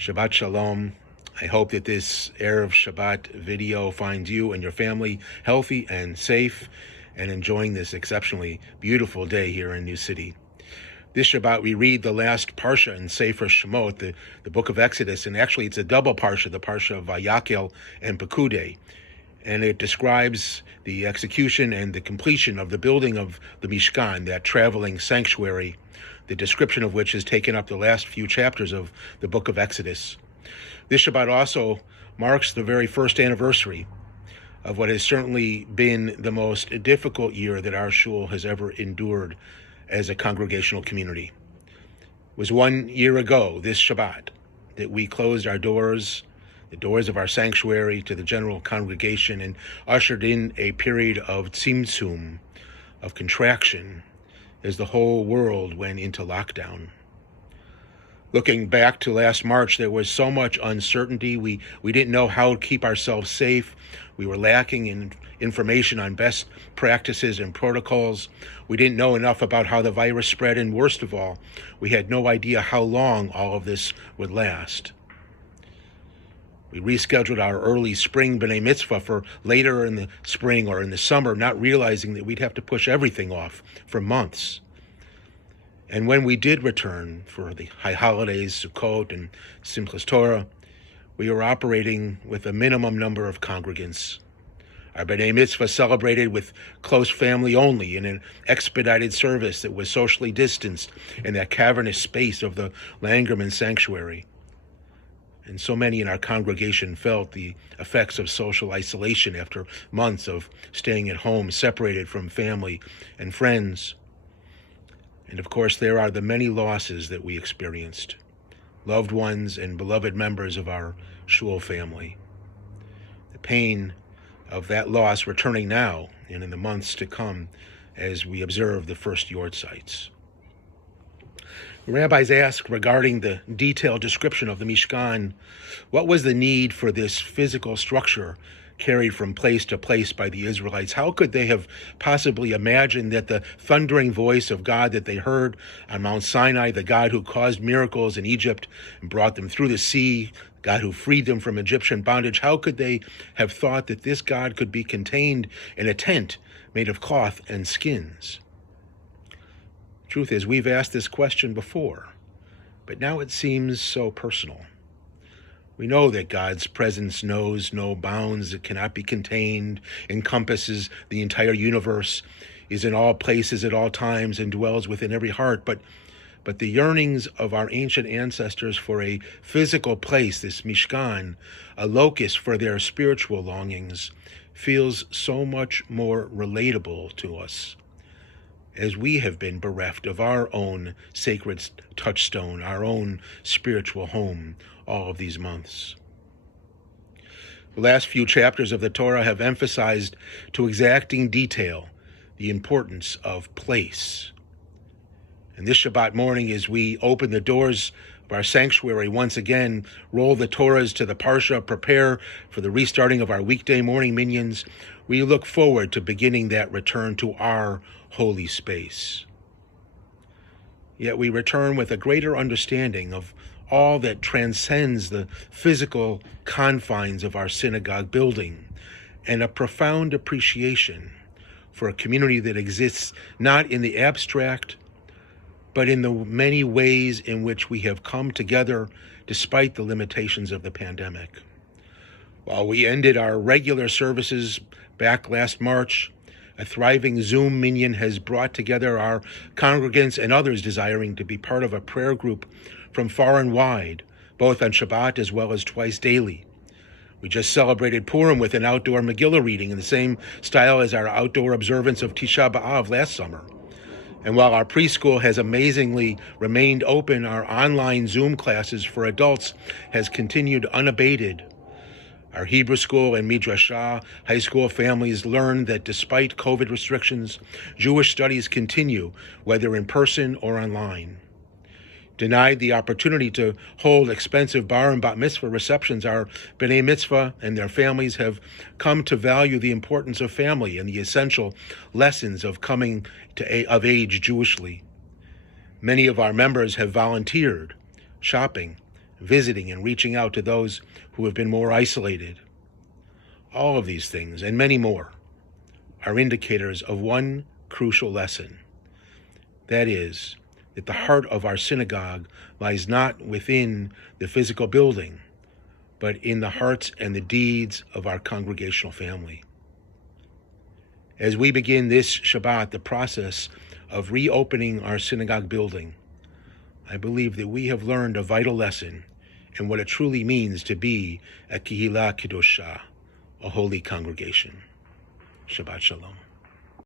Shabbat Shalom. I hope that this Erev Shabbat video finds you and your family healthy and safe and enjoying this exceptionally beautiful day here in New City. This Shabbat we read the last Parsha in Sefer Shemot, the book of Exodus, and actually it's a double Parsha, the Parsha of Vayakel and Pekudei. And it describes the execution and the completion of the building of the Mishkan, that traveling sanctuary, the description of which is taken up the last few chapters of the book of Exodus. This Shabbat also marks the very first anniversary of what has certainly been the most difficult year that our shul has ever endured as a congregational community. It was 1 year ago, this Shabbat, that we closed our doors, the doors of our sanctuary, to the general congregation and ushered in a period of tzimtzum, of contraction, as the whole world went into lockdown. Looking back to last March, there was so much uncertainty. We didn't know how to keep ourselves safe. We were lacking in information on best practices and protocols. We didn't know enough about how the virus spread, and worst of all, we had no idea how long all of this would last. We rescheduled our early spring B'nai Mitzvah for later in the spring or in the summer, not realizing that we'd have to push everything off for months. And when we did return for the high holidays, Sukkot and Simchas Torah, we were operating with a minimum number of congregants. Our B'nai Mitzvah celebrated with close family only in an expedited service that was socially distanced in that cavernous space of the Langerman sanctuary. And so many in our congregation felt the effects of social isolation after months of staying at home, separated from family and friends. And of course, there are the many losses that we experienced, loved ones and beloved members of our shul family. The pain of that loss returning now and in the months to come as we observe the first yortzites. Rabbis ask regarding the detailed description of the Mishkan, what was the need for this physical structure carried from place to place by the Israelites? How could they have possibly imagined that the thundering voice of God that they heard on Mount Sinai, the God who caused miracles in Egypt and brought them through the sea, God who freed them from Egyptian bondage, how could they have thought that this God could be contained in a tent made of cloth and skins? Truth is, we've asked this question before, but now it seems so personal. We know that God's presence knows no bounds, it cannot be contained, encompasses the entire universe, is in all places at all times, and dwells within every heart. But the yearnings of our ancient ancestors for a physical place, this Mishkan, a locus for their spiritual longings, feels so much more relatable to us, as we have been bereft of our own sacred touchstone, our own spiritual home, all of these months. The last few chapters of the Torah have emphasized to exacting detail the importance of place. And this Shabbat morning, as we open the doors of our sanctuary once again, roll the Torahs to the Parsha, prepare for the restarting of our weekday morning minions, we look forward to beginning that return to our holy space. Yet we return with a greater understanding of all that transcends the physical confines of our synagogue building, and a profound appreciation for a community that exists not in the abstract, but in the many ways in which we have come together despite the limitations of the pandemic. While we ended our regular services back last March, a thriving Zoom minyan has brought together our congregants and others desiring to be part of a prayer group from far and wide, both on Shabbat as well as twice daily. We just celebrated Purim with an outdoor Megillah reading in the same style as our outdoor observance of Tisha B'Av last summer. And while our preschool has amazingly remained open, our online Zoom classes for adults has continued unabated. Our Hebrew school and Midrashah high school families learned that despite COVID restrictions, Jewish studies continue, whether in person or online. Denied the opportunity to hold expensive bar and bat mitzvah receptions, our B'nai Mitzvah and their families have come to value the importance of family and the essential lessons of coming of age Jewishly. Many of our members have volunteered, shopping, visiting and reaching out to those who have been more isolated. All of these things, and many more, are indicators of one crucial lesson. That is, that the heart of our synagogue lies not within the physical building, but in the hearts and the deeds of our congregational family. As we begin this Shabbat, the process of reopening our synagogue building, I believe that we have learned a vital lesson in what it truly means to be a Kehillah Kedoshah, a holy congregation. Shabbat Shalom.